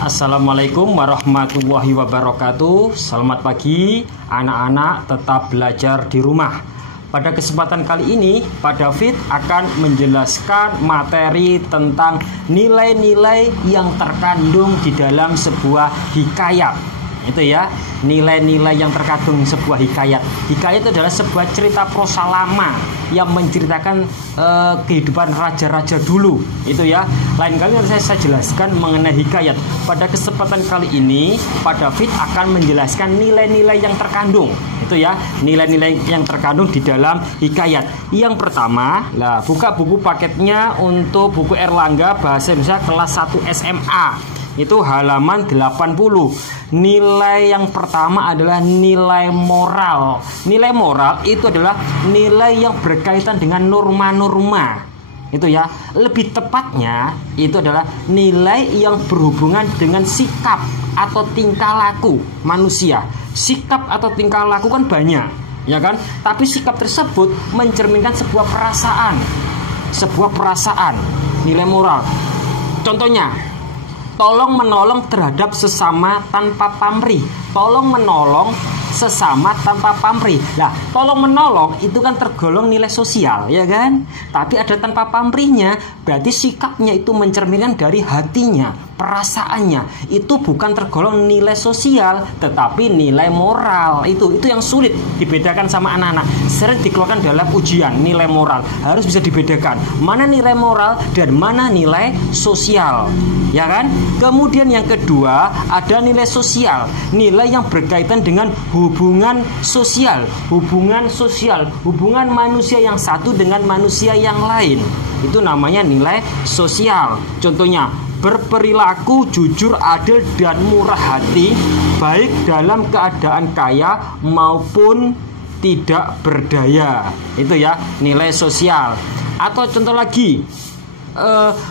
Assalamualaikum warahmatullahi wabarakatuh. Selamat pagi anak-anak, tetap belajar di rumah. Pada kesempatan kali ini Pak David akan menjelaskan materi tentang nilai-nilai yang terkandung di dalam sebuah hikayat. Itu ya, nilai-nilai yang terkandung sebuah hikayat. Hikayat itu adalah sebuah cerita prosa lama yang menceritakan kehidupan raja-raja dulu. Itu ya. Lain kali nanti saya jelaskan mengenai hikayat. Pada kesempatan kali ini Pak David akan menjelaskan nilai-nilai yang terkandung. Itu ya, nilai-nilai yang terkandung di dalam hikayat. Yang pertama, buka buku paketnya untuk buku Erlangga Bahasa Indonesia kelas 1 SMA. Itu halaman 80. Nilai yang pertama adalah nilai moral. Nilai moral itu adalah nilai yang berkaitan dengan norma-norma. Itu ya, lebih tepatnya itu adalah nilai yang berhubungan dengan sikap atau tingkah laku manusia. Sikap atau tingkah laku kan banyak, ya kan? Tapi sikap tersebut mencerminkan sebuah perasaan, nilai moral. Contohnya, tolong menolong terhadap sesama tanpa pamrih. Tolong menolong sesama tanpa pamrih. Nah, tolong menolong itu kan tergolong nilai sosial, ya kan? Tapi ada tanpa pamrihnya, berarti sikapnya itu mencerminkan dari hatinya, perasaannya. Itu bukan tergolong nilai sosial, tetapi nilai moral. Itu yang sulit dibedakan sama anak-anak. Sering dikeluarkan dalam ujian nilai moral. Harus bisa dibedakan mana nilai moral dan mana nilai sosial, ya kan? Kemudian yang kedua ada nilai sosial. Nilai yang berkaitan dengan hubungan sosial, hubungan manusia yang satu dengan manusia yang lain. Itu namanya nilai sosial. Contohnya, berperilaku jujur, adil, dan murah hati, baik dalam keadaan kaya maupun tidak berdaya. Itu ya, nilai sosial. Atau contoh lagi,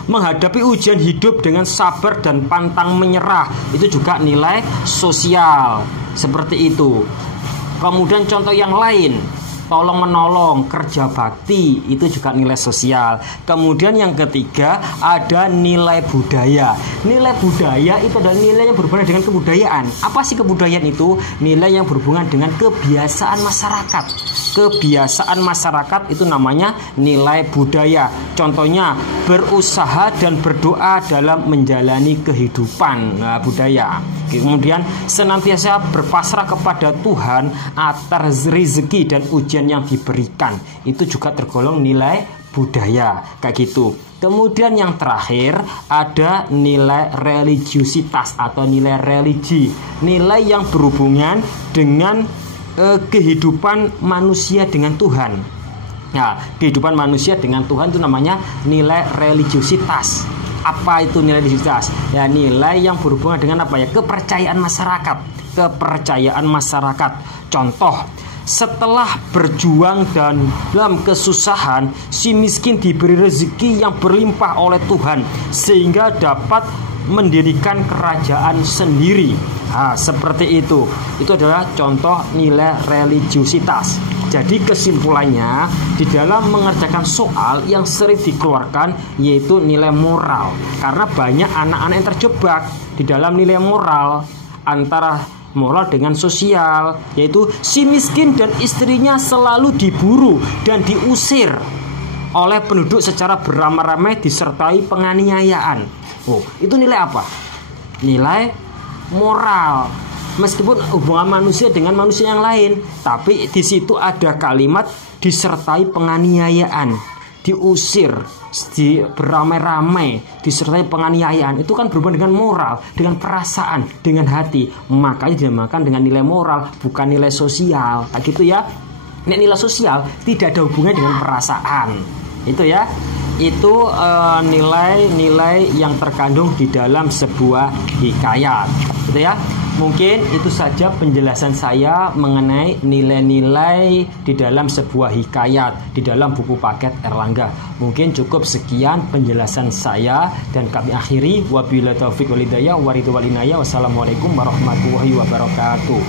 menghadapi ujian hidup dengan sabar dan pantang menyerah. Itu juga nilai sosial. Seperti itu. Kemudian contoh yang lain, tolong menolong, kerja bakti, itu juga nilai sosial. Kemudian yang ketiga ada nilai budaya. Nilai budaya itu adalah nilai yang berhubungan dengan kebudayaan. Apa sih kebudayaan itu? Nilai yang berhubungan dengan kebiasaan masyarakat. Kebiasaan masyarakat itu namanya nilai budaya. Contohnya berusaha dan berdoa dalam menjalani kehidupan, budaya. Kemudian senantiasa berpasrah kepada Tuhan atas rezeki dan ujian yang diberikan. Itu juga tergolong nilai budaya, kayak gitu. Kemudian yang terakhir ada nilai religiusitas atau nilai religi. Nilai yang berhubungan dengan kehidupan manusia dengan Tuhan. Nah, kehidupan manusia dengan Tuhan itu namanya nilai religiusitas. Apa itu nilai religiusitas? Ya, nilai yang berhubungan dengan apa ya? Kepercayaan masyarakat. Kepercayaan masyarakat. Contoh, setelah berjuang dan dalam kesusahan, si miskin diberi rezeki yang berlimpah oleh Tuhan sehingga dapat mendirikan kerajaan sendiri. Nah, seperti itu. Itu adalah contoh nilai religiusitas. Jadi kesimpulannya, di dalam mengerjakan soal yang sering dikeluarkan yaitu nilai moral. Karena banyak anak-anak yang terjebak di dalam nilai moral antara moral dengan sosial, yaitu si miskin dan istrinya selalu diburu dan diusir oleh penduduk secara beramai-ramai disertai penganiayaan. Oh, itu nilai apa? Nilai moral. Meskipun hubungan manusia dengan manusia yang lain, tapi di situ ada kalimat disertai penganiayaan, diusir, beramai-ramai, disertai penganiayaan. Itu kan berhubungan dengan moral, dengan perasaan, dengan hati. Makanya dinamakan dengan nilai moral, bukan nilai sosial. Kayak gitu ya. Nilai sosial tidak ada hubungannya dengan perasaan. Itu ya. Itu nilai-nilai yang terkandung di dalam sebuah hikayat. Gitu ya. Mungkin itu saja penjelasan saya mengenai nilai-nilai di dalam sebuah hikayat di dalam buku paket Erlangga. Mungkin cukup sekian penjelasan saya dan kami akhiri. Wabillahi taufiq wal hidayah wa ridwan wal inayah. Wassalamualaikum warahmatullahi wabarakatuh.